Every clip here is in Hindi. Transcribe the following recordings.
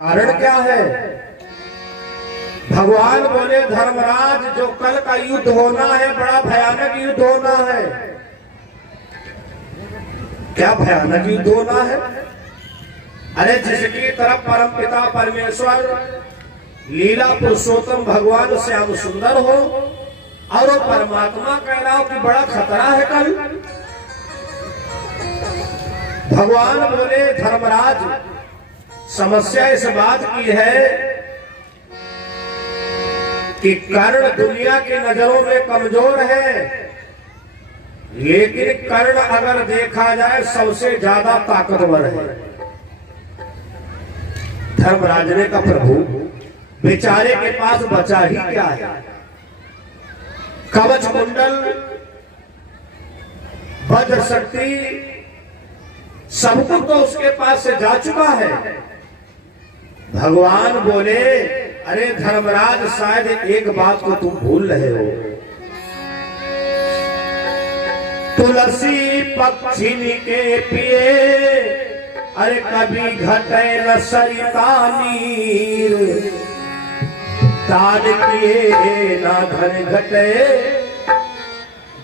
कारण क्या है? भगवान बोले धर्मराज जो कल का युद्ध होना है बड़ा भयानक युद्ध होना है। क्या भयानक युद्ध होना है? अरे जिसकी तरफ परम पिता परमेश्वर लीला पुरुषोत्तम भगवान श्याम सुंदर हो और वो परमात्मा कह रहा हो कि बड़ा खतरा है कल। भगवान बोले धर्मराज समस्या इस बात की है कि कर्ण दुनिया की नजरों में कमजोर है, लेकिन कर्ण अगर देखा जाए सबसे ज्यादा ताकतवर है। धर्मराज ने कहा प्रभु बेचारे के पास बचा ही क्या है? कवच कुंडल वज्र शक्ति सब कुछ तो उसके पास से जा चुका है। भगवान बोले अरे धर्मराज शायद एक बात को तुम भूल रहे हो। तुलसी पक्षिणी के पिए अरे कभी घटे न सरिता नीर, दान किए ना धन घटे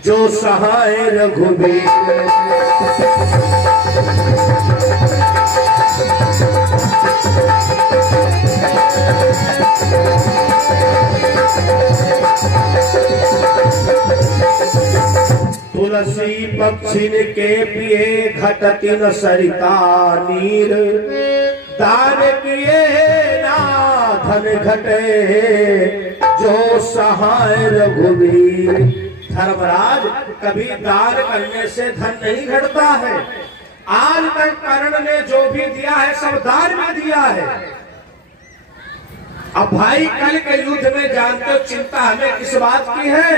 जो सहाय रघुबीर। तुलसी पक्षिन के पिए घटती न सरिता नीर, दान किए ना धन घटे जो सहाय रघुबीर। धर्मराज कभी दान करने से धन नहीं घटता है। आज तक कर्ण ने जो भी दिया है सब दान में दिया है। अब भाई कल के युद्ध में जानते हो चिंता हमें किस बात की है?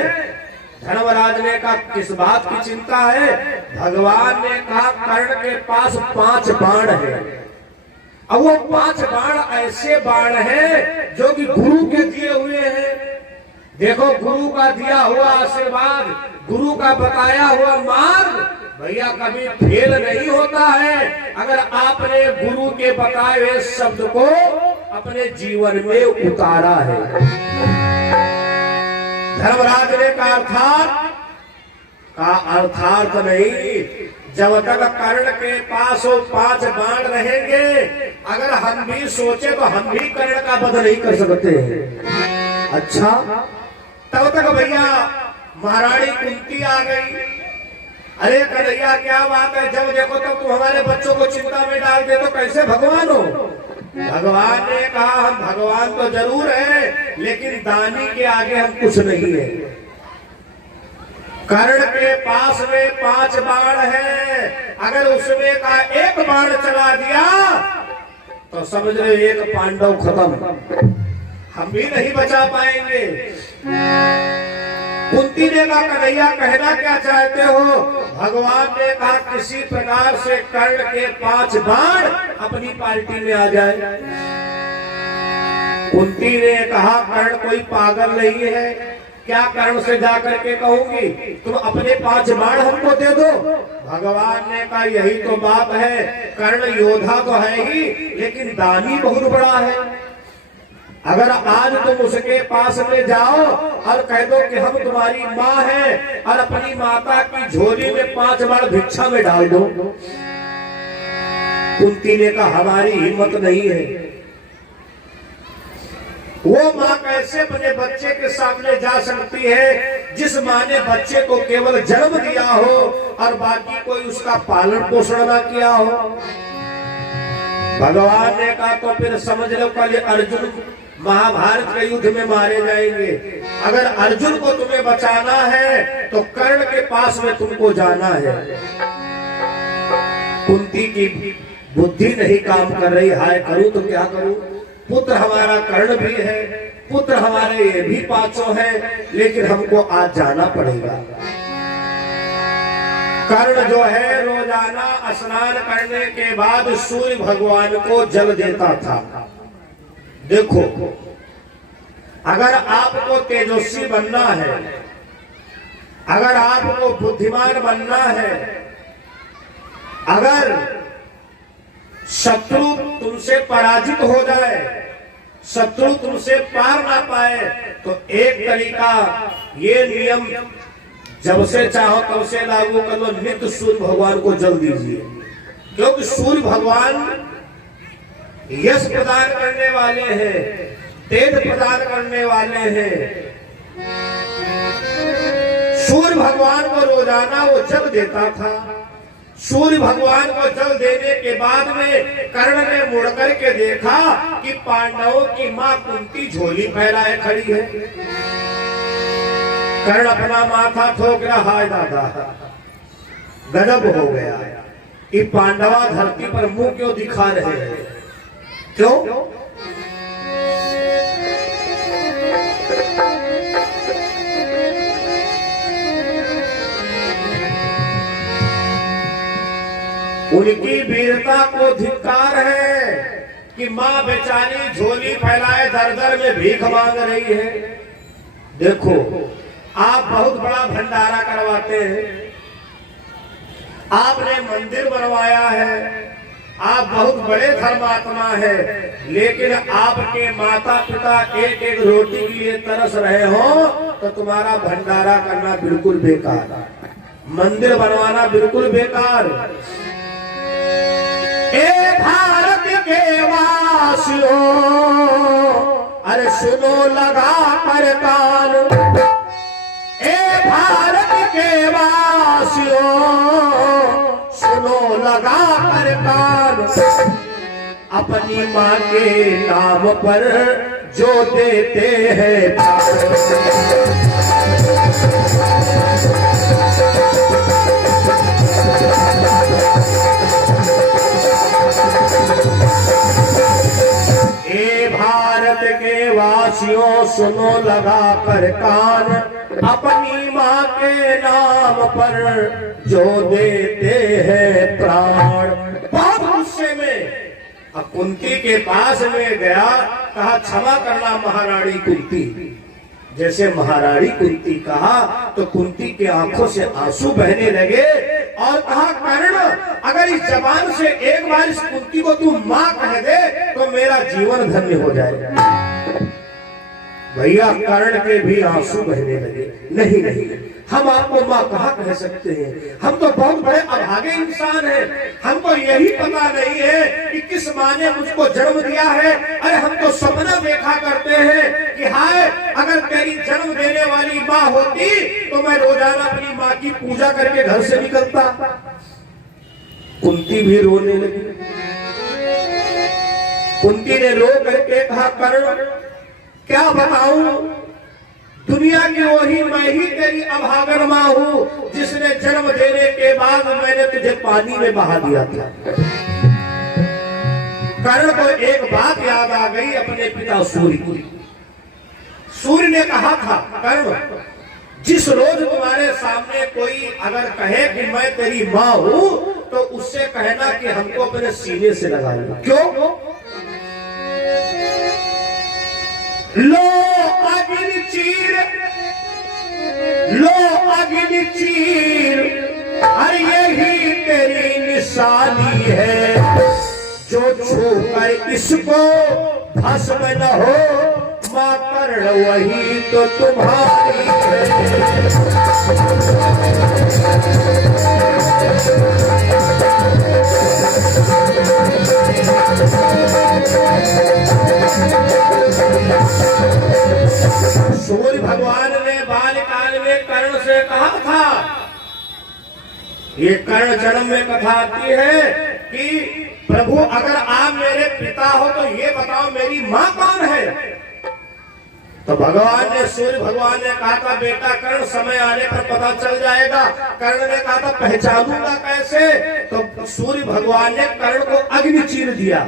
धर्मराज ने कहा किस बात की चिंता है? भगवान ने कहा कर्ण के पास 5 बाण है। अब वो 5 बाण ऐसे बाण है जो कि गुरु के दिए हुए हैं। देखो गुरु का दिया हुआ आशीर्वाद, गुरु का बताया हुआ मार्ग भैया कभी फेल नहीं होता है अगर आपने गुरु के बताए हुए शब्द को अपने जीवन में उतारा है। धर्मराज ने का अर्थात नहीं, जब तक कर्ण के पास वो 5 बाण रहेंगे अगर हम भी सोचे तो हम भी कर्ण का वध नहीं कर सकते। अच्छा तब तक भैया महारानी कुंती आ गई। अरे कन्हैया क्या बात है, जब देखो तब तुम हमारे बच्चों को चिंता में डाल दे तो कैसे भगवान हो? भगवान ने कहा हम भगवान तो जरूर है लेकिन दानी के आगे हम कुछ नहीं है। कर्ण के पास में 5 बाण है, अगर उसमें का एक बाण चला दिया तो समझ लो एक पांडव खत्म, हम भी नहीं बचा पाएंगे। कुंती ने कहा कन्हैया कहना क्या चाहते हो? भगवान ने कहा किसी प्रकार से कर्ण के 5 बाण अपनी पार्टी में आ जाए। कुंती ने कहा कर्ण कोई पागल नहीं है, क्या कर्ण से जाकर के कहूंगी तुम अपने 5 बाण हमको दे दो? भगवान ने कहा यही तो बात है, कर्ण योद्धा तो है ही लेकिन दानी बहुत बड़ा है। अगर आज तुम उसके पास में जाओ और कह दो कि हम तुम्हारी माँ हैं और अपनी माता की झोली में 5 बाण भिक्षा में डाल दो। कुंती ने कहा हमारी हिम्मत नहीं है। वो माँ कैसे अपने बच्चे के सामने जा सकती है जिस माँ ने बच्चे को केवल जन्म दिया हो और बाकी कोई उसका पालन पोषण ना किया हो? भगवान ने कहा तो फिर समझ लो कल अर्जुन महाभारत के युद्ध में मारे जाएंगे। अगर अर्जुन को तुम्हें बचाना है तो कर्ण के पास में तुमको जाना है। कुंती की बुद्धि नहीं काम कर रही, हाय करूं तो क्या करूं? पुत्र हमारा कर्ण भी है, पुत्र हमारे ये भी 5 हैं, लेकिन हमको आज जाना पड़ेगा। कर्ण जो है रोजाना स्नान करने के बाद सूर्य भगवान को जल देता था। देखो अगर आपको तेजस्वी बनना है, अगर आपको बुद्धिमान बनना है, अगर शत्रु तुमसे पराजित हो जाए, शत्रु तुमसे पार ना पाए, तो एक तरीका ये नियम जब से चाहो तब से लागू कर लो, नित्य सूर्य भगवान को जल दीजिए। क्योंकि सूर्य भगवान यश प्रदान करने वाले हैं, तेज प्रदान करने वाले हैं। सूर्य भगवान को रोजाना वो जल देता था। सूर्य भगवान को जल देने के बाद में कर्ण ने मुड़ करके देखा कि पांडवों की मां कुंती झोली फैलाए खड़ी है। कर्ण अपना माथा ठोक रहा, हाय दादा, गजब हो गया। ये पांडवा धरती पर मुंह क्यों दिखा रहे हैं? क्यों? उनकी वीरता को धिक्कार है कि मां बेचारी झोली फैलाए दर दर में भीख मांग रही है। देखो, आप बहुत बड़ा भंडारा करवाते हैं, आपने मंदिर बनवाया है, आप बहुत बड़े धर्मात्मा हैं, लेकिन आपके माता पिता एक एक रोटी के लिए तरस रहे हो तो तुम्हारा भंडारा करना बिल्कुल बेकार, मंदिर बनवाना बिल्कुल बेकार। ए भारत के वासियों, अरे सुनो लगा कर कान, ए भारत के वासियों सुनो लगा कर कान, अपनी माँ के नाम पर जो देते हैं भारत के वासियों सुनो लगा कर कान, अपनी माँ के नाम पर जो देते हैं प्राण। बहुत गुस्से में अब कुंती के पास में गया, कहा क्षमा करना महारानी कुंती। जैसे महारानी कुंती कहा तो कुंती के आंखों से आंसू बहने लगे और कहा, कर्ण, अगर इस जबान से एक बार इस कुंती को तू मां कह दे तो मेरा जीवन धन्य हो जाएगा। भैया कर्ण के भी आंसू बहने लगे। नहीं नहीं, हम आपको मां कहा कह सकते हैं, हम तो बहुत बड़े अभागे इंसान हैं, हमको यही पता नहीं है कि किस माँ ने मुझको जन्म दिया है। अरे हम तो सपना देखा करते हैं कि हाय, अगर तेरी जन्म देने वाली माँ होती तो मैं रोजाना अपनी माँ की पूजा करके घर से निकलता। कुंती भी रोने लगी। कुंती ने रो करके कहा, कर्ण क्या बताऊं, दुनिया की वही मैं ही तेरी अभागन माँ हूँ जिसने जन्म देने के बाद मैंने तुझे पानी में बहा दिया था। कर्ण को एक बात याद आ गई अपने पिता सूर्य की। सूर्य ने कहा था, कर्ण, जिस रोज तुम्हारे सामने कोई अगर कहे कि मैं तेरी माँ हूँ तो उससे कहना कि हमको अपने सीने से लगा लो। क्यों? लो अग्नि चीर, लो अग्नि चीर, अरे यही तेरी निशानी है, जो छूकर इसको भस्म न हो, मां कर्ण वही तो तुम्हारी है। सूर्य भगवान ने बाल्यकाल में कर्ण से कहा था, ये कर्ण जन्म में कथा आती है कि प्रभु अगर आप मेरे पिता हो तो ये बताओ मेरी माँ कौन है। तो भगवान ने, सूर्य भगवान ने कहा था, बेटा कर्ण समय आने पर पता चल जाएगा। कर्ण ने कहा था, पहचानूंगा कैसे? तो सूर्य भगवान ने कर्ण को अग्नि चीर दिया,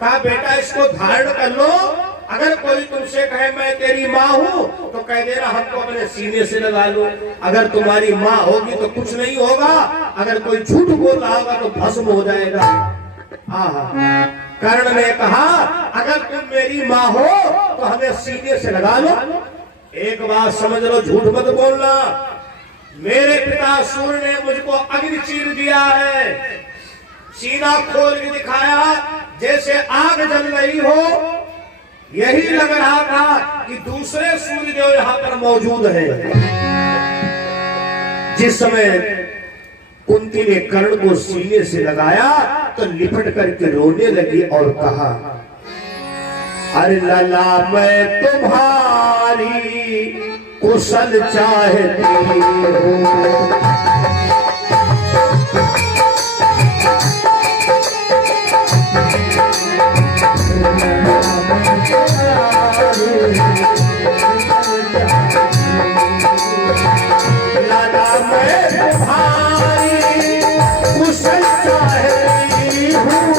कहा बेटा इसको धारण कर लो, अगर कोई तुमसे कहे मैं तेरी माँ हूँ तो कह देना हमको अपने सीने से लगा लो। अगर तुम्हारी माँ होगी तो कुछ नहीं होगा, अगर कोई झूठ बोल रहा होगा तो भस्म हो जाएगा। कर्ण ने कहा, अगर तुम मेरी माँ हो तो हमें सीने से लगा लो। एक बात समझ लो, झूठ मत बोलना। मेरे पिता सूर्य ने मुझको अग्नि चीर दिया है, सीना खोल के दिखाया जैसे आग जल रही हो। यही लग रहा था कि दूसरे सूर्यदेव यहां पर मौजूद है। जिस समय कुंती ने कर्ण को सीने से लगाया तो लिपट करके रोने लगी और कहा, अरे लला मैं तुम्हारी कुशल चाहती हूँ। लाला मैं तुम्हारी कुशल चाहती हूँ।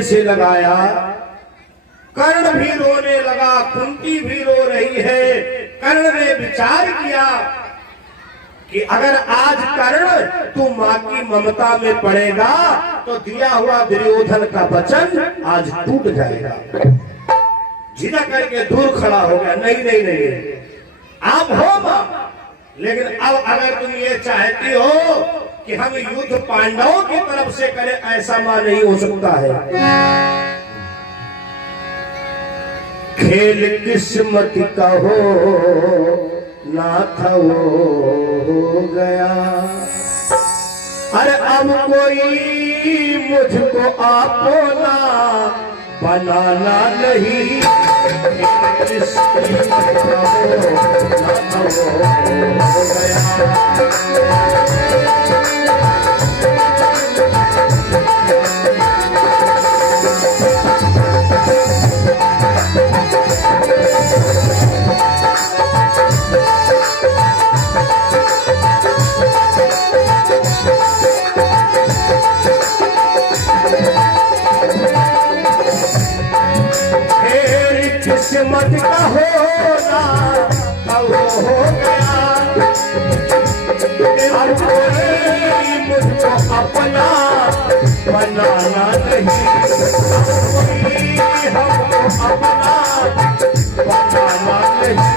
से लगाया, कर्ण भी रोने लगा, कुंती भी रो रही है। कर्ण ने विचार किया कि अगर आज कर्ण तू मां की ममता में पड़ेगा तो दिया हुआ दुर्योधन का वचन आज टूट जाएगा। झिझक करके दूर खड़ा हो गया, नहीं नहीं नहीं, आप हो मां, लेकिन अब अगर तुम ये चाहती हो कि हम युद्ध पांडवों की तरफ से करें, ऐसा मां नहीं हो सकता है। खेल किस्मत का हो ना था हो गया, अरे अब कोई मुझको अपना बनाना नहीं। किस्मत का हो ना था हो गया। किस्मत का होना कब हो गया, अब कोई मुझको अपना बनाना नहीं। कोई हमको अपना बनाना नहीं।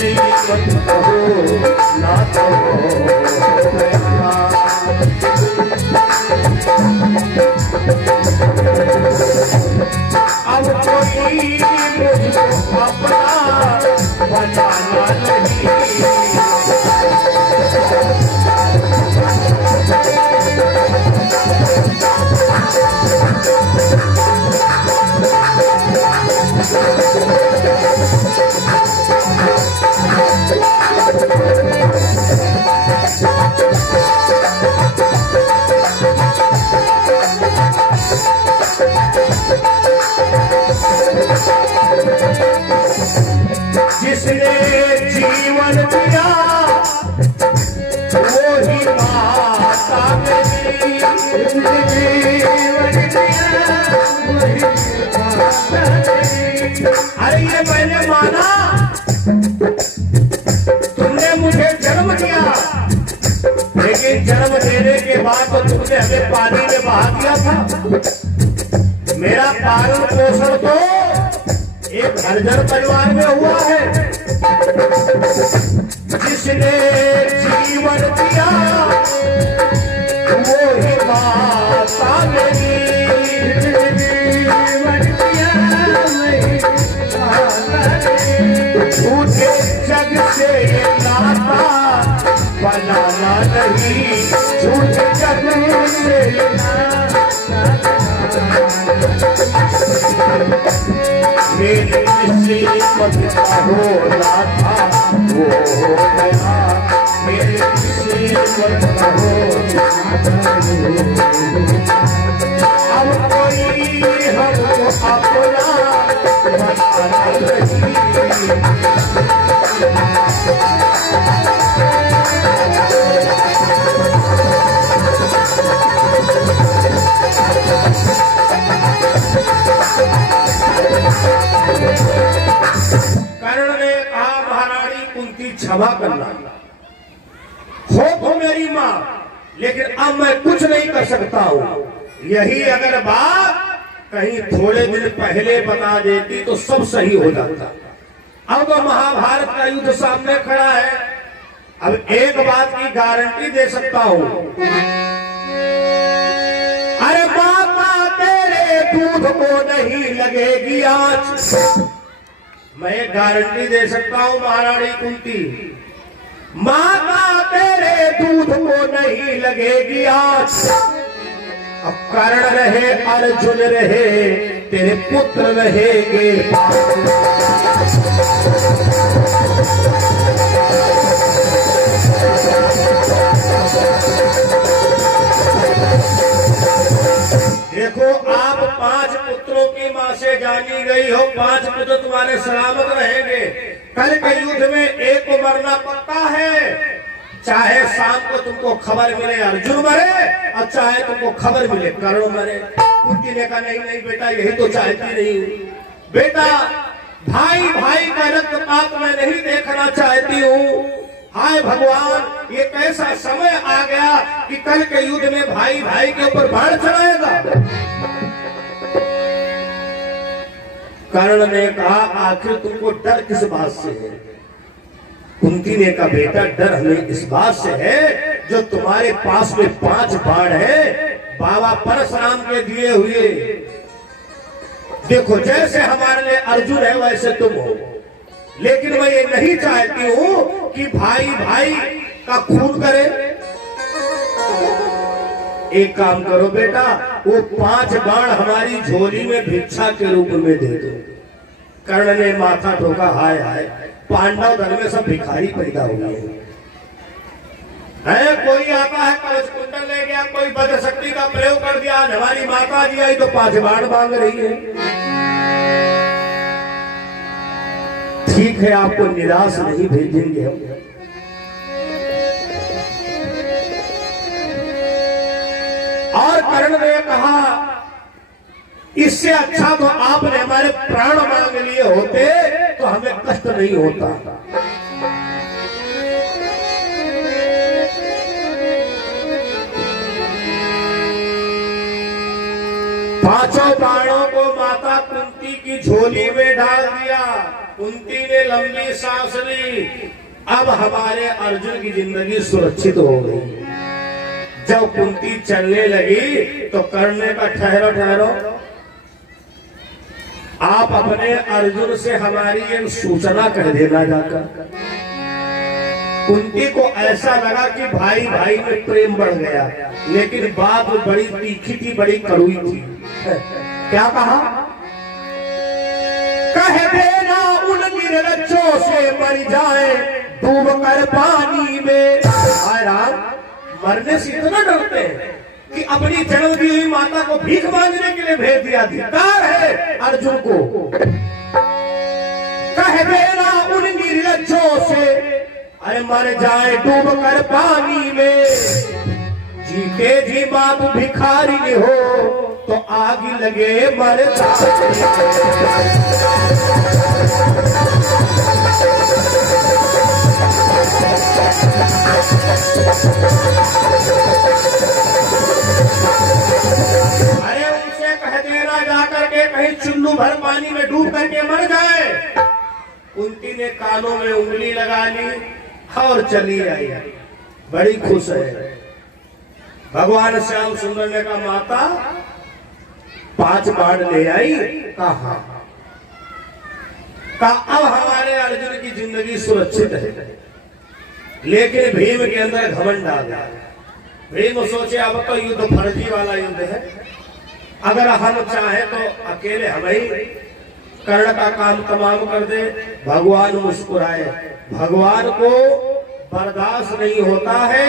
किस्मत का होना कब हो गया। अब कोई मुझको अपना बनाना नहीं। अरे ये मैंने माना, तुमने मुझे जन्म दिया, लेकिन जन्म देने के बाद तो तुमने हमें पानी में बहा दिया था। मेरा पालन पोषण तो एक हरिजन परिवार में हुआ है। जिसने जीवन दिया वो ही माता मेरी, जीवन दिया झूठे जग से ये नाता बनाना नहीं, झूठे जग से ये मेरी किस्मत का होना था वो हो गया, मेरी किस्मत का होना था। अब कोई हमको अपना बनाना नहीं। कर्ण ने कहा महारानी कुंती क्षमा करना, हो तो मेरी माँ, लेकिन अब मैं कुछ नहीं कर सकता हूँ। यही अगर बात कहीं थोड़े दिन पहले बता देती तो सब सही हो जाता। अब तो महाभारत का युद्ध सामने खड़ा है। अब एक बात की गारंटी दे सकता हूँ, अरे माता तेरे दूध को नहीं लगेगी आज। मैं गारंटी दे सकता हूँ महारानी कुंती, माता तेरे दूध को नहीं लगेगी आज। अब कर्ण रहे अर्जुन रहे तेरे पुत्र रहेंगे। देखो आप 5 पुत्रों की मां से जानी गई हो, 5 पुत्र तुम्हारे सलामत रहेंगे। कल के युद्ध में एक को मरना पक्का है, चाहे शाम को तुमको खबर मिले अर्जुन मरे और चाहे तुमको खबर मिले कर्ण मरे। कुंती ने कहा नहीं नहीं बेटा, यही तो चाहती नहीं बेटा, भाई भाई का रक्तपात मैं नहीं देखना चाहती हूँ। हाय भगवान, ये कैसा समय आ गया कि कल के युद्ध में भाई भाई के ऊपर बाढ़ चलाएगा। कर्ण ने कहा आखिर तुमको डर किस बात से है? कुंती ने कहा बेटा डर हमें इस बात से है जो तुम्हारे पास में 5 बाण है बाबा परशुराम के दिए हुए। देखो जैसे हमारे लिए अर्जुन है वैसे तुम हो, लेकिन मैं ये नहीं चाहती हूं कि भाई भाई का खून करे। एक काम करो बेटा, वो 5 बाण हमारी झोली में भिक्षा के रूप में दे दो। कर्ण ने माथा ठोका, हाय हाय, पांडव दल में सब भिखारी पैदा हो गए हैं। कोई आता है कवच कुंडल ले गया, कोई बद शक्ति का प्रयोग कर दिया। आज हमारी माता जी आई तो 5 बाण मांग रही है। ठीक है, आपको निराश नहीं भेजेंगे हम। और कर्ण ने कहा इससे अच्छा तो आपने हमारे प्राण मांग लिए होते तो हमें कष्ट नहीं होता। पांचों बाणों को माता कुंती की झोली में डाल दिया। कुंती ने लंबी सांस ली, अब हमारे अर्जुन की जिंदगी सुरक्षित हो गई। जब कुंती चलने लगी तो कर्ण का ठहरो ठहरो, आप अपने अर्जुन से हमारी एक सूचना कह देना जाकर। कुंती को ऐसा लगा कि भाई भाई में प्रेम बढ़ गया, लेकिन बात बड़ी तीखी थी, बड़ी कड़वी थी। क्या कहा? कह देना उन निर्लज्जों से मर जाए डूब कर पानी में। हाय राम, मरने से इतना डरते हैं कि अपनी जन्म दी हुई माता को भीख मांगने के लिए भेज दिया। धिक्कार है अर्जुन को। कह देना उन निर्लज्जों से अरे मर जाए डूब कर पानी में। जीते जी बाप भिखारी हो तो आग लगे मर अरे उनसे कह देना जाकर के कहीं चुल्लू भर पानी में डूब करके मर जाए। कुंती ने कानों में उंगली लगा ली और चली आई, बड़ी खुश है। भगवान श्याम सुंदर ने कहा माता 5 बाण ले आई, कहा अब हमारे अर्जुन की जिंदगी सुरक्षित है। लेकिन भीम के अंदर घमंड आ गया। भीम सोचे अब तो युद्ध फर्जी वाला युद्ध है, अगर हम चाहें तो अकेले हम ही कर्ण का काम तमाम कर दे। भगवान मुस्कुराए। भगवान को बर्दाश्त नहीं होता है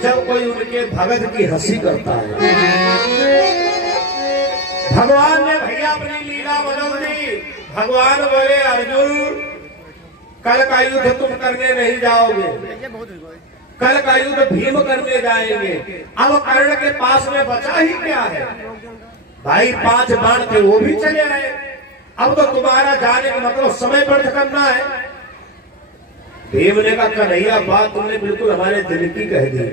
जब कोई उनके भगत की हंसी करता है। भगवान ने भैया अपनी लीला बदल दी। भगवान बोले अर्जुन कल का युद्ध तुम करने नहीं जाओगे, कल का युद्ध भीम करने जाएंगे। अब कर्ण के पास में बचा ही क्या है भाई, 5 बाण थे वो भी चले आए। अब तो तुम्हारा जाने का मतलब समय पर करना है। भीम ने कहा कन्हैया बात तुमने बिल्कुल हमारे दिल की कह दी।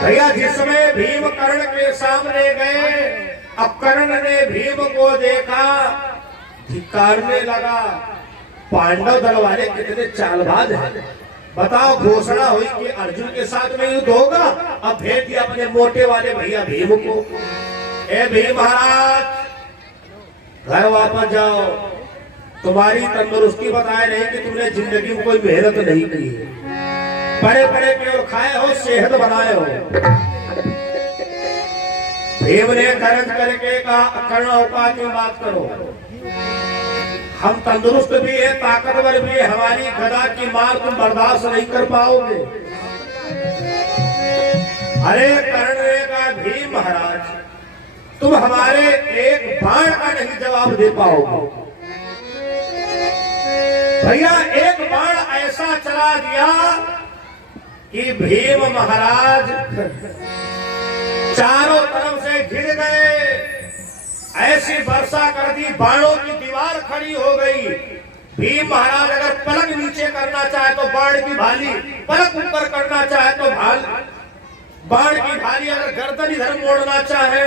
भैया जिस समय भीम कर्ण के सामने गए, अब कर्ण ने भीम को देखा, धिक्कारने लगा। पांडव दल वाले कितने चालबाज हैं। बताओ घोषणा हुई कि अर्जुन के साथ में युद्ध होगा, अब भेज दिया अपने मोटे वाले भैया भीम को। ए भीम महाराज घर वापस जाओ, तुम्हारी तंदुरुस्ती बताए नहीं कि तुमने जिंदगी में कोई मेहनत नहीं की है। बड़े बड़े पेड़ खाए हो, सेहत बनाए हो। भीम ने गरज करके कहा कर्ण औकात की बात करो, हम तंदुरुस्त भी है, ताकतवर भी है, हमारी गदा की मार तुम बर्दाश्त नहीं कर पाओगे। अरे कर्ण ने कहा भीम महाराज तुम हमारे एक बाण का नहीं जवाब दे पाओगे। भैया एक बाण ऐसा चला दिया कि भीम महाराज चारों तरफ से घिर गए। ऐसी वर्षा कर दी, बाणों की दीवार खड़ी हो गई। भीम महाराज अगर पलक नीचे करना चाहे तो बाण की भाली, पलक ऊपर करना चाहे तो बाण की भाली, अगर गर्दन इधर मोड़ना चाहे।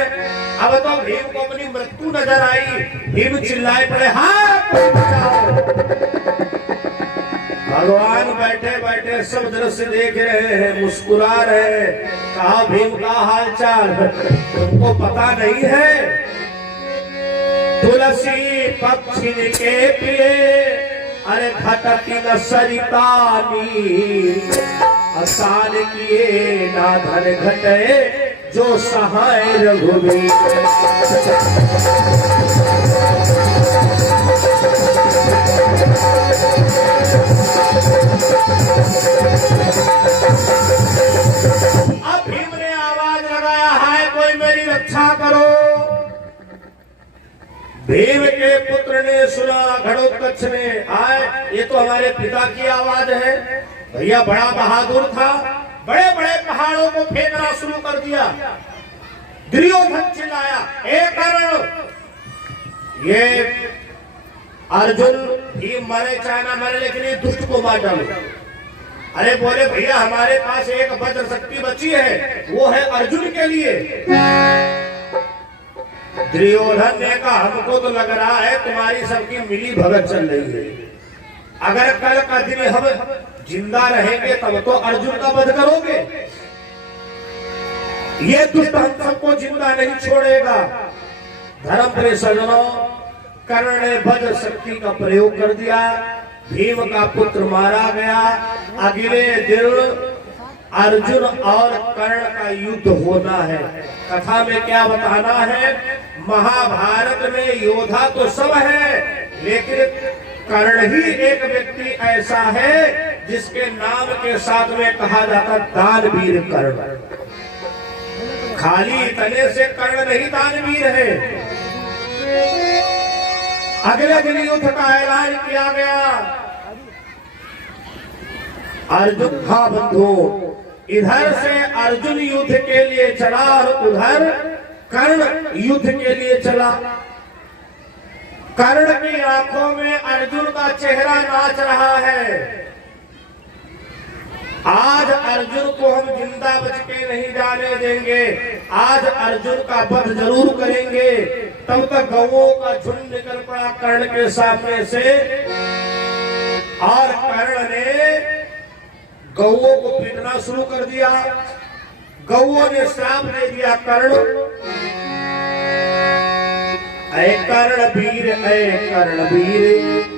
अब तो भीम को अपनी मृत्यु नजर आई। भीम चिल्लाए पड़े हाथ बचाओ। भगवान बैठे बैठे सब दृश्य देख रहे हैं, मुस्कुरा रहे हैं। कहा भीम का हाल चाल तुमको पता नहीं है, तुलसी पक्षी के पिए अरे घटती न सरितानी, आसान किए ना धन घटे जो सहाय रघुवीर। अब भीम ने आवाज लगाया हाय कोई मेरी रक्षा करो। भीम के पुत्र ने सुना, घटोत्कच ने, आए ये तो हमारे पिता की आवाज है। भैया बड़ा बहादुर था, बड़े बड़े पहाड़ों को फेंकना शुरू कर दिया। दुर्योधन चिल्लाया ए कर्ण, ये अर्जुन भीम मरे चाहे ना मरे लेकिन ये दुष्ट को मार डालो। अरे बोले भैया हमारे पास एक वज्र शक्ति बची है, वो है अर्जुन के लिए। दुर्योधन ने कहा हमको तो लग रहा है तुम्हारी सबकी मिली भगत चल रही है। अगर कल का दिन हम जिंदा रहेंगे तब तो अर्जुन का वध करोगे, ये दुष्ट हम सबको जिंदा नहीं छोड़ेगा। धर्म प्रिय सज्जनों, कर्ण ने वज्र शक्ति का प्रयोग कर दिया, भीम का पुत्र मारा गया। अगले दिन अर्जुन और कर्ण का युद्ध होना है। कथा में क्या बताना है, महाभारत में योद्धा तो सब है, लेकिन कर्ण ही एक व्यक्ति ऐसा है जिसके नाम के साथ में कहा जाता दानवीर कर्ण। खाली तने से कर्ण नहीं दानवीर है। अगले दिन युद्ध का ऐलान किया गया। अर्जुन, हाँ बंधु, इधर से अर्जुन युद्ध के लिए चला और उधर कर्ण युद्ध के लिए चला। कर्ण की आंखों में अर्जुन का चेहरा नाच रहा है। आज अर्जुन को हम जिंदा बच के नहीं जाने देंगे, आज अर्जुन का वध जरूर करेंगे। तब तक गौओं का झुंड निकल पड़ा कर्ण के सामने से और कर्ण ने गौओं को पीटना शुरू कर दिया। गौओं ने श्राप दे दिया, कर्ण ऐ कर्ण वीर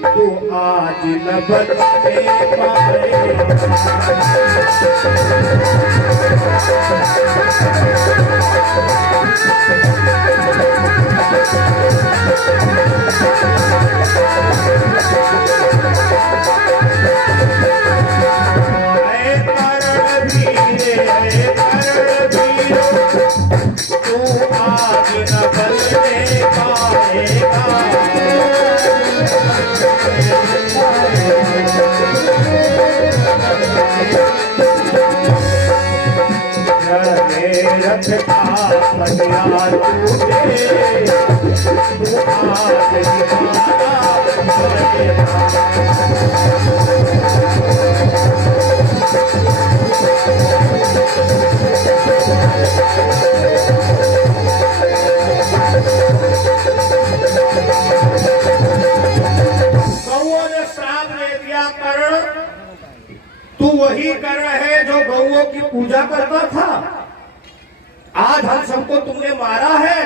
तू आज न बचने पाएगा। तू वही कर्ण है जो गौओं की पूजा करता था। आज हम सबको तुमने मारा है,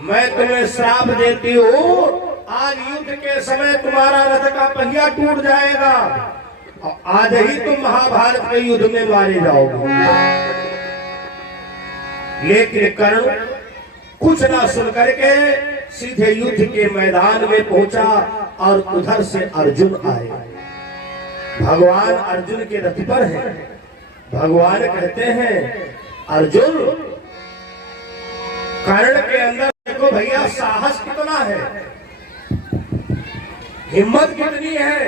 मैं तुम्हें श्राप देती हूँ, आज युद्ध के समय तुम्हारा रथ का पहिया टूट जाएगा और आज ही तुम महाभारत के युद्ध में मारे जाओगे। लेकिन कर्ण कुछ ना सुन करके सीधे युद्ध के मैदान में पहुंचा और उधर से अर्जुन आए। भगवान अर्जुन के रथ पर है। भगवान कहते हैं अर्जुन, कर्ण के अंदर देखो भैया साहस कितना है, हिम्मत कितनी है।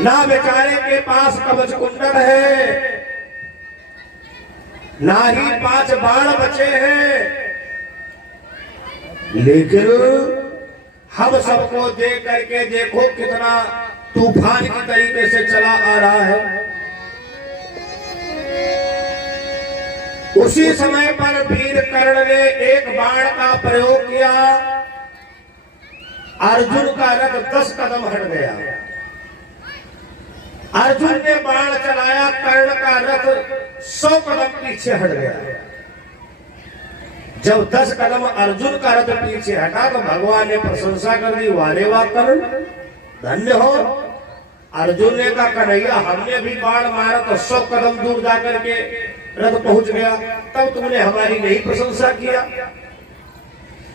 ना बेचारे के पास कवच कुंडल है, ना ही 5 बाण बचे हैं, लेकिन हम सबको देख करके देखो कितना तूफान की तरीके से चला आ रहा है। उसी समय पर वीर कर्ण ने एक बाण का प्रयोग किया, अर्जुन का रथ 10 कदम हट गया। अर्जुन ने बाण चलाया, कर्ण का रथ 100 कदम पीछे हट गया। जब 10 कदम अर्जुन का रथ पीछे हटा तो भगवान ने प्रशंसा कर दी, वारे वाह कर्ण, धन्य हो। अर्जुन ने कहा कन्हैया हमने भी बाण मारा तो 100 कदम दूर जाकर के रथ पहुंच गया, तब तुमने हमारी नहीं प्रशंसा किया।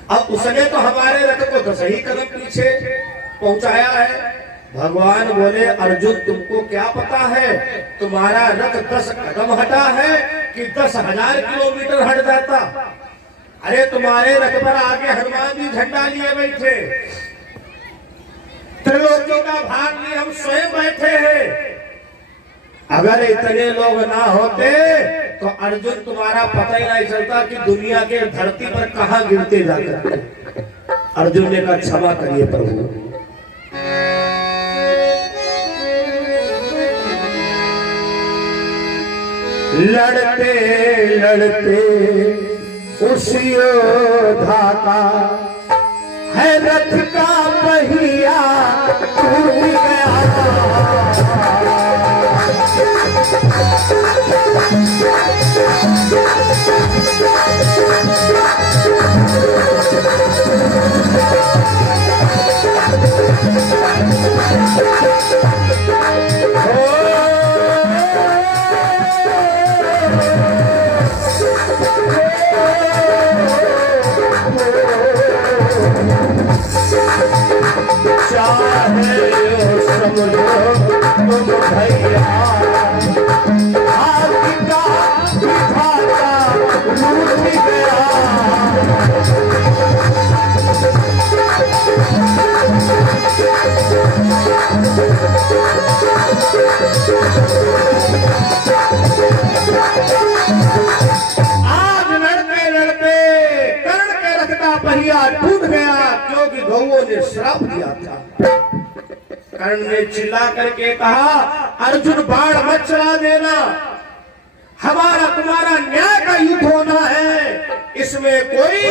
अब उसने तो हमारे रथ को 10 ही कदम पीछे पहुंचाया है। भगवान बोले अर्जुन तुमको क्या पता है, तुम्हारा रथ 10 कदम हटा है कि 10,000 किलोमीटर हट जाता। अरे तुम्हारे रथ पर आगे हनुमान जी झंडा लिए बैठे, त्रिलोकी का भाग लिए हम स्वयं बैठे हैं। अगर इतने लोग ना होते तो अर्जुन तुम्हारा पता ही नहीं चलता कि दुनिया के धरती पर कहां गिरते जाकर। अर्जुन ने कहा क्षमा करिए प्रभु। लड़ते लड़ते उस योद्धा का है रथ का पहिया टूट गया। कर्ण ने चिल्ला करके कहा, अर्जुन बाण मत चला देना, हमारा तुम्हारा न्याय का युद्ध होना है, इसमें कोई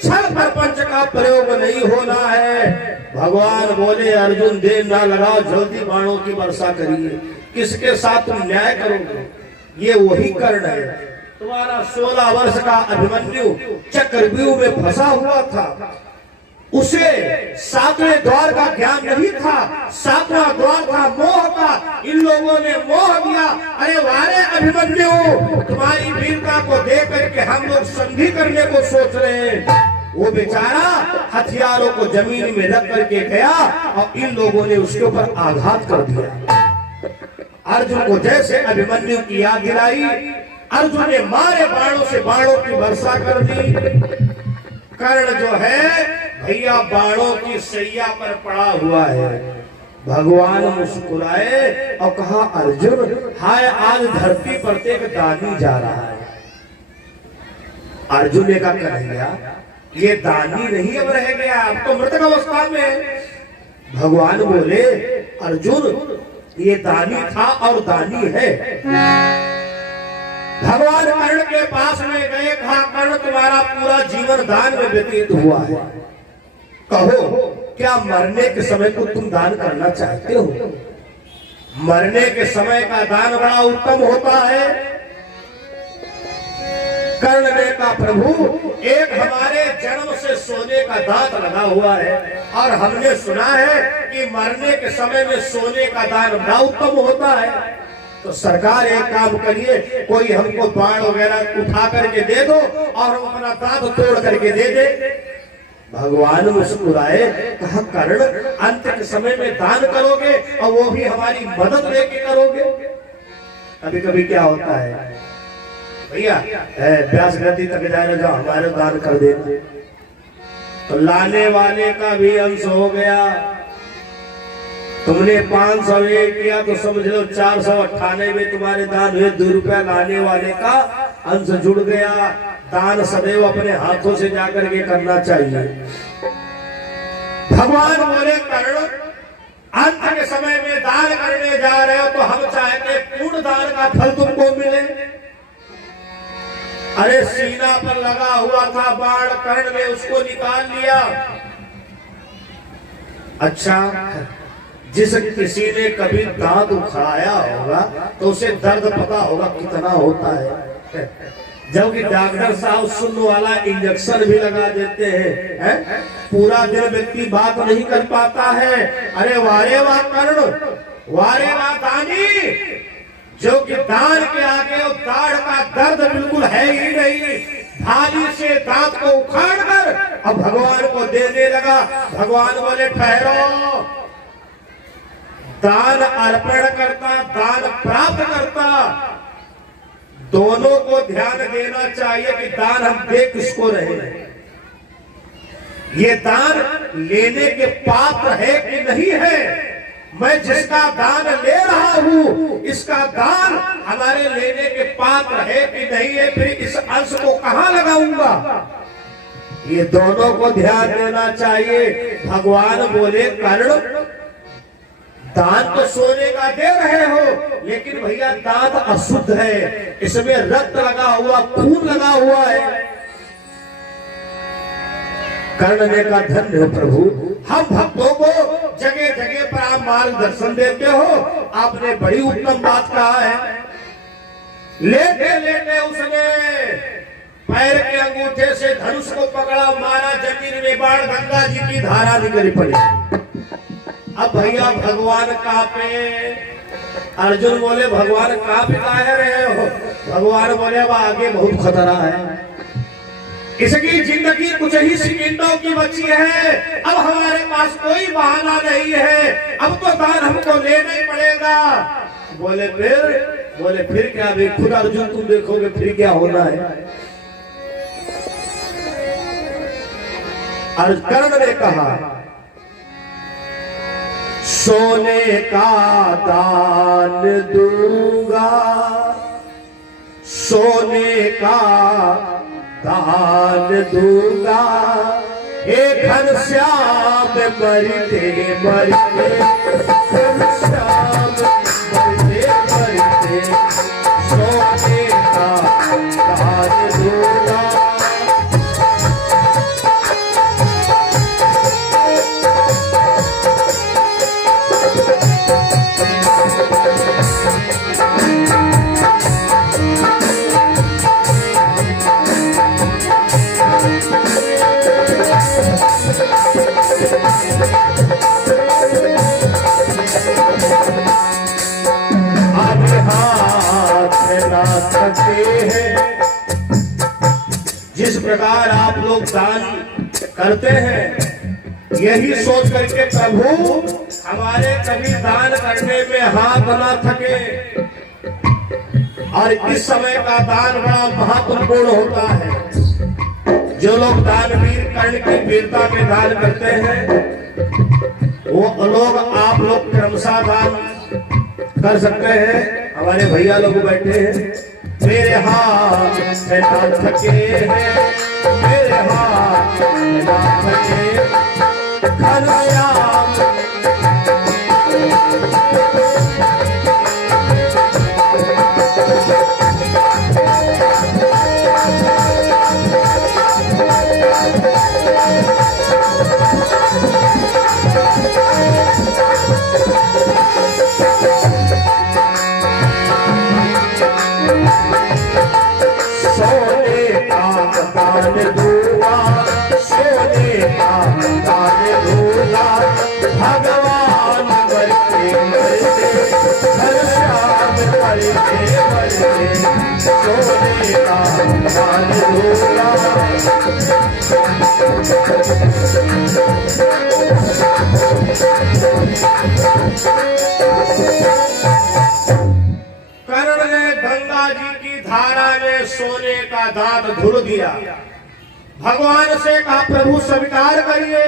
छल प्रपंच का प्रयोग नहीं होना है। भगवान बोले, अर्जुन देर ना लगाओ, जल्दी बाणों की वर्षा करिए। किसके साथ तुम न्याय करोगे? ये वही कर्ण है, तुम्हारा 16 वर्ष का अभिमन्यु चक्रव्यूह में फंसा हुआ था, उसे 7वें द्वार का ज्ञान नहीं था, 7वां द्वार था मोह का। इन लोगों ने मोह दिया। अरे वारे अभिमन्यु, तुम्हारी वीरता को देख करके हम लोग संधि करने को सोच रहे हैं। वो बेचारा हथियारों को जमीन में रख करके गया और इन लोगों ने उसके ऊपर आघात कर दिया। अर्जुन को जैसे अभिमन्यु की याद दिलाई, अर्जुन ने मारे बाणों से बाणों की वर्षा कर दी। कर्ण जो है भैया बाणों की सैया पर पड़ा हुआ है। भगवान मुस्कुराए और कहा, अर्जुन हाय, आज धरती पर एक दानी जा रहा है। अर्जुन ने कहा, कन्हैया ये दानी नहीं अब रह गया, अब तो मृतक अवस्था में। भगवान बोले, अर्जुन ये दानी था और दानी है। भगवान कर्ण के पास में गए, कहा, कर्ण तुम्हारा पूरा जीवन दान में व्यतीत हुआ है, कहो क्या मरने के समय को तुम दान करना चाहते हो? मरने के समय का दान बड़ा उत्तम होता है। कर्ण ने कहा, प्रभु एक हमारे जन्म से सोने का दांत लगा हुआ है और हमने सुना है कि मरने के समय में सोने का दान बड़ा उत्तम होता है, तो सरकार एक काम करिए, कोई हमको बाण वगैरह उठा करके दे दो और हम अपना दांत तोड़ करके दे दे। भगवान मुस्कुराए, कहा, कर्ण अंत के समय में दान करोगे और वो भी हमारी मदद लेके करोगे? कभी कभी क्या होता है भैया, व्यास गति तक जाए जाओ, हमारे दान कर देते, तो लाने वाले का भी अंश हो गया। तुमने 500 किया तो समझ लो 498 तुम्हारे दान हुए, 2 रुपया लाने वाले का अंश जुड़ गया। दान सदैव अपने हाथों से जाकर के करना चाहिए। भगवान बोले, कर्ण अंत के समय में दान करने जा रहे हो तो हम चाहते पूर्ण दान का फल तुमको मिले। अरे सीना पर लगा हुआ था बाण, कर्ण ने उसको निकाल लिया। अच्छा, जिस किसी ने कभी दांत उखाड़ा होगा तो उसे दर्द पता होगा कितना होता है, जबकि डॉक्टर साहब सुन्न वाला इंजेक्शन भी लगा देते हैं, पूरा दिन व्यक्ति बात नहीं कर पाता है। अरे वारे वाह कर्ण, वारे वाह दानी, जो कि दान के आगे और दाढ़ का दर्द बिल्कुल है ही नहीं, थाली से दांत को उखाड़ कर अब भगवान को देने लगा। भगवान बोले, ठहरो, दान अर्पण करता, दान प्राप्त करता, दोनों को ध्यान देना चाहिए कि दान हम दे किसको रहे हैं। ये दान लेने के पात्र है कि नहीं है? मैं जिसका दान ले रहा हूं, इसका दान हमारे लेने के पात्र है कि नहीं है? फिर इस अंश को कहां लगाऊंगा? ये दोनों को ध्यान देना चाहिए। भगवान बोले, कर्ण दान तो सोने का दे रहे हो, लेकिन भैया दांत अशुद्ध है, इसमें रक्त लगा हुआ, खून लगा हुआ है। कर्ण ने कहा, धन्य हो प्रभु, हम भक्तों को जगह जगह पर आप मार्गदर्शन देते हो, आपने बड़ी उत्तम बात कहा है। लेटे लेटे उसने पैर के अंगूठे से धनुष को पकड़ा, मारा, जमीन में बाण, गंगा जी की धारा निकल पड़ी। अब भैया भगवान कांपे। अर्जुन बोले, भगवान कांप काहे रहे हो? भगवान बोले, अब आगे बहुत खतरा है, इसकी जिंदगी कुछ ही सेकंडों की बची है, अब हमारे पास कोई बहाना नहीं है, अब तो दान हमको लेना ही पड़ेगा। बोले फिर क्या? भी खुद अर्जुन तुम देखोगे फिर क्या होना है। कर्ण ने कहा, सोने का दान दूंगा, सोने का दान दूंगा, हे घनश्याम मरते मरते, घनश्याम मरते मरते, सोने का दान दूंगा। जिस प्रकार आप लोग दान करते हैं, यही सोच करके प्रभु हमारे कभी दान करने में हाथ न थके। और इस समय का दान बड़ा महत्वपूर्ण होता है। जो लोग दानवीर कर्ण की वीरता में दान करते हैं, वो लोग आप लोग क्रमशः दान कर सकते हैं। हमारे भैया लोग बैठे हैं, मेरे हाथ में ना थके हैं, मेरे हाथ में ना थके, घनश्याम दान दूंगा, सोने का दान दूंगा। भगवान मरते मरते, घनश्याम मरते मरते, सोने का दान दूंगा। कर्ण ने गंगा जी की धारा में सोने का दांत धुल दिया। भगवान से कहा प्रभु स्वीकार करिए।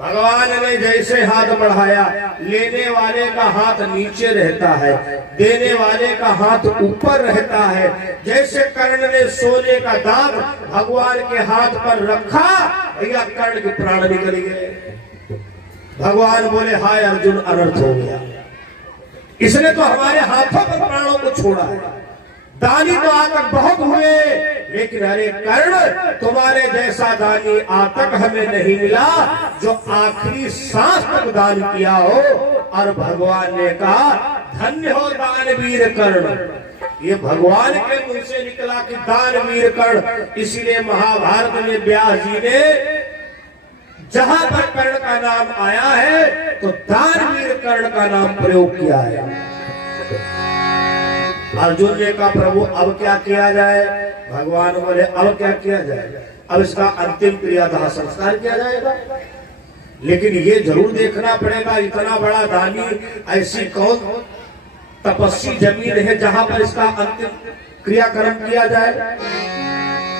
भगवान ने जैसे हाथ बढ़ाया, लेने वाले का हाथ नीचे रहता है, देने वाले का हाथ ऊपर रहता है। जैसे कर्ण ने सोने का दांत भगवान के हाथ पर रखा, भैया कर्ण के प्राण निकल गए। भगवान बोले हाय अर्जुन, अनर्थ हो गया। इसने तो हमारे हाथों पर प्राणों को छोड़ा है। दानी तो आज तक बहुत हुए, लेकिन अरे कर्ण, तुम्हारे जैसा दानी आज तक हमें नहीं मिला जो आखिरी सांस तक दान किया हो। और भगवान ने कहा धन्य हो दानवीर कर्ण। ये भगवान के मुंह से निकला कि दानवीर कर्ण। इसीलिए महाभारत में व्यास जी ने जहां पर कर्ण का नाम आया है तो दानवीर कर्ण का नाम प्रयोग किया है। अर्जुन ने कहा प्रभु अब क्या किया जाए? भगवान बोले अब क्या किया जाए? अब इसका अंतिम क्रियादाह संस्कार किया जाएगा। लेकिन ये जरूर देखना पड़ेगा, इतना बड़ा दानी, ऐसी कौन तपस्वी जमीन है जहां पर इसका अंतिम क्रियाक्रम किया जाए।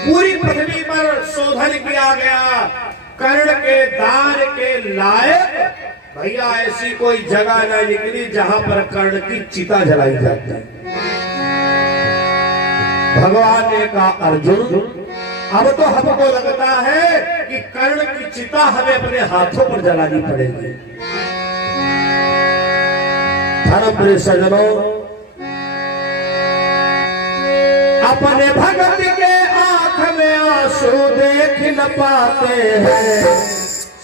पूरी पृथ्वी पर शोधन किया गया, कर्ण के दान के लायक भैया ऐसी कोई जगह न निकली जहां पर कर्ण की चिता जलाई जाती है। भगवान ने कहा अर्जुन, अब तो हमको लगता है कि कर्ण की चिता हमें अपने हाथों पर जलानी पड़ेगी। धर्म प्रिय सज्जनों, अपने भगत के आंख में आंसू देख न पाते हैं,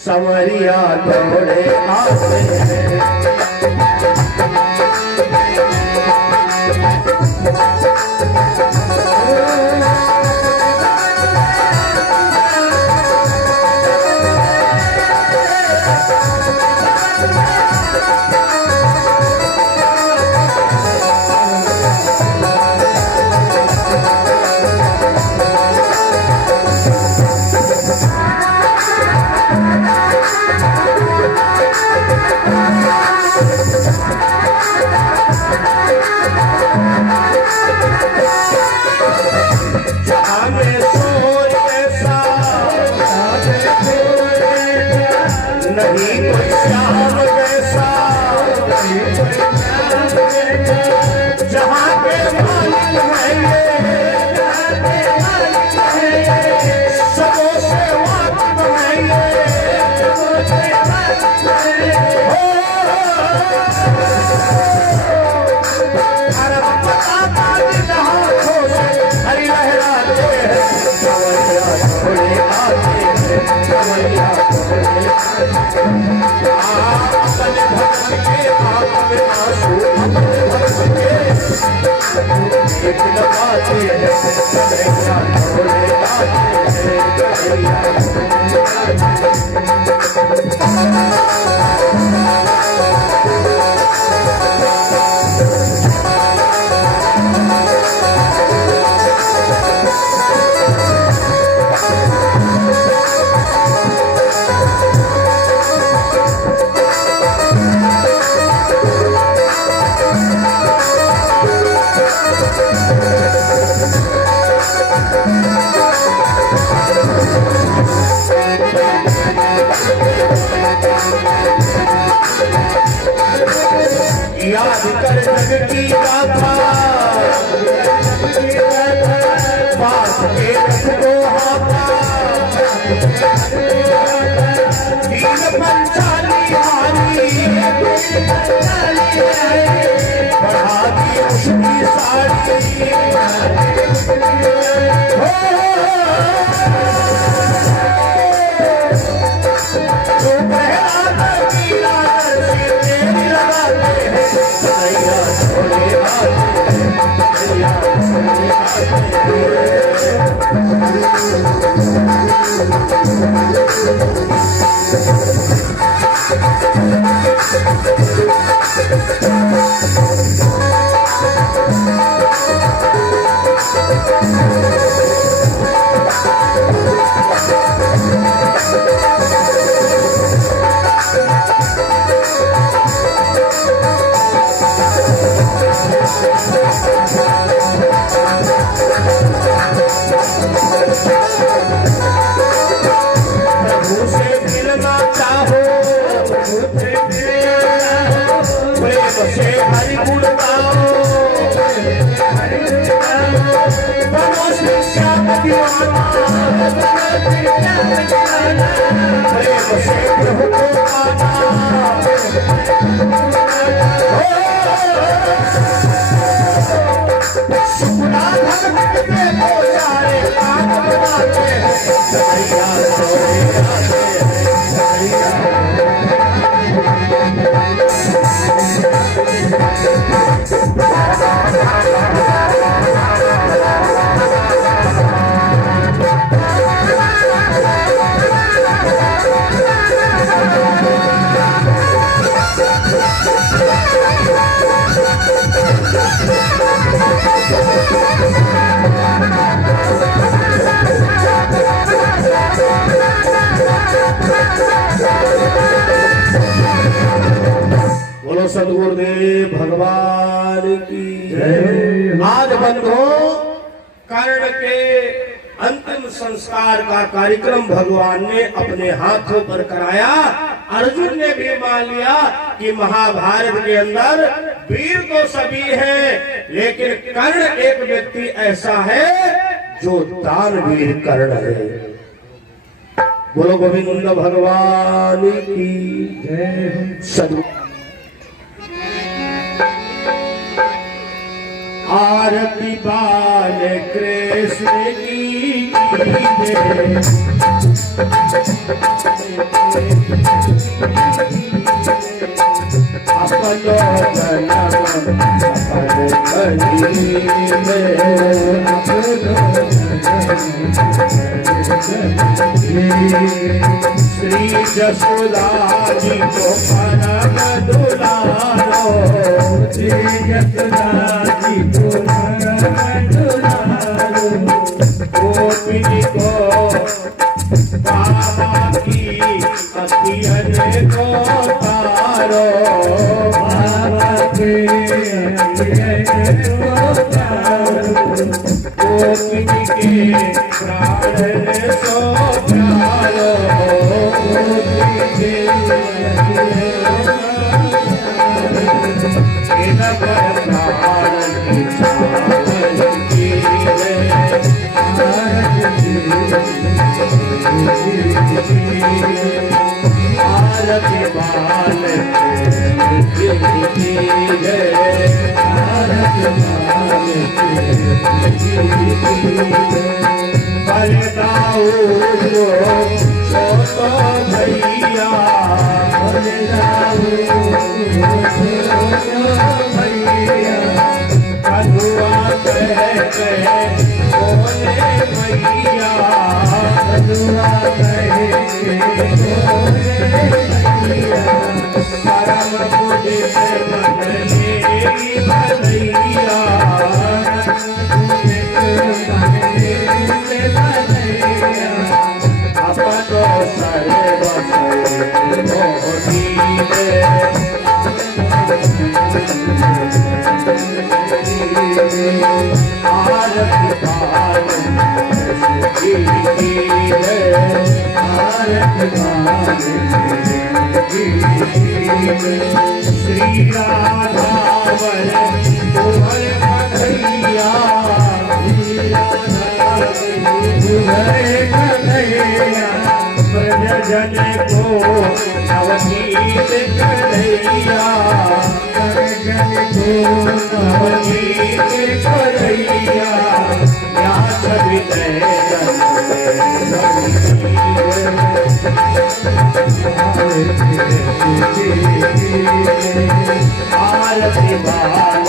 संवरिया दौड़े आते हैं। हरि लहराते हैं कंवरिया घोड़े आते हैं कंवरिया घोड़े अपने भक्त के आंख में आंसू अपने भक्त के एक लगाते हैं कंवरिया घोड़े आते हैं कंवरिया याद कर जग की गाथा पास के रख को हाथा तीन पंचाली हारी बढ़ा दी उसकी साड़ी हरि गुण गाओ श्याम दीवाना प्रेम से प्रभु को पाना सुना भगत के हो जाए काम बनाते हैं सैया सोए आते बोलो सदगुरुदेव भगवान की जय। आज बंधो कर्ण के अंतिम संस्कार का कार्यक्रम भगवान ने अपने हाथों पर कराया। अर्जुन ने भी मान लिया कि महाभारत के अंदर वीर तो सभी हैं, लेकिन कर्ण एक व्यक्ति ऐसा है जो दानवीर कर्ण है। बोलो गोविंद भगवान की जय। सदगुरु आरती बाल कृष्ण की अपनो श्री जसोदा जी को परम दुलारो, श्री जसोदा जी को परम दुलारो, गोपिनी को बाबा की अखियन को तारो, बाबा के अखियन को तारो, गोपिनी के प्राण सो प्यारो, गोपिनी के आरती बाल की जय, भारत माता की बलिदाऊं छोटो भैया, कदुआ कह बोले मैया, कदुआ कह परम मुदित मन मेरी भलैया, अपनो सर्व मोदी आरती श्री राधावर तुम्हारे कन्हैया, ब्रज जन को नवनीत कन्हैया, नवनीत कन्हैया, व्यास विनय आरती बाल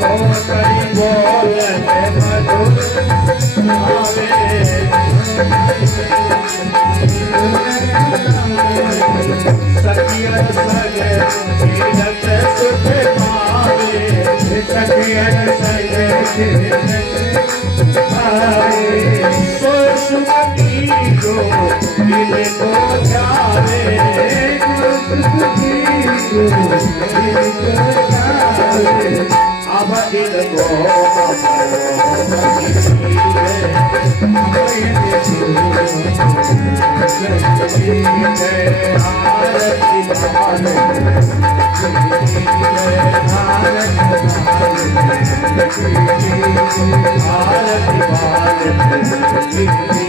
ओ करी बोल मधुर सखियन संग तीरथ सुख पावे, सखियन संग सो सुमति को दिल को जावे, अब दिल को भारत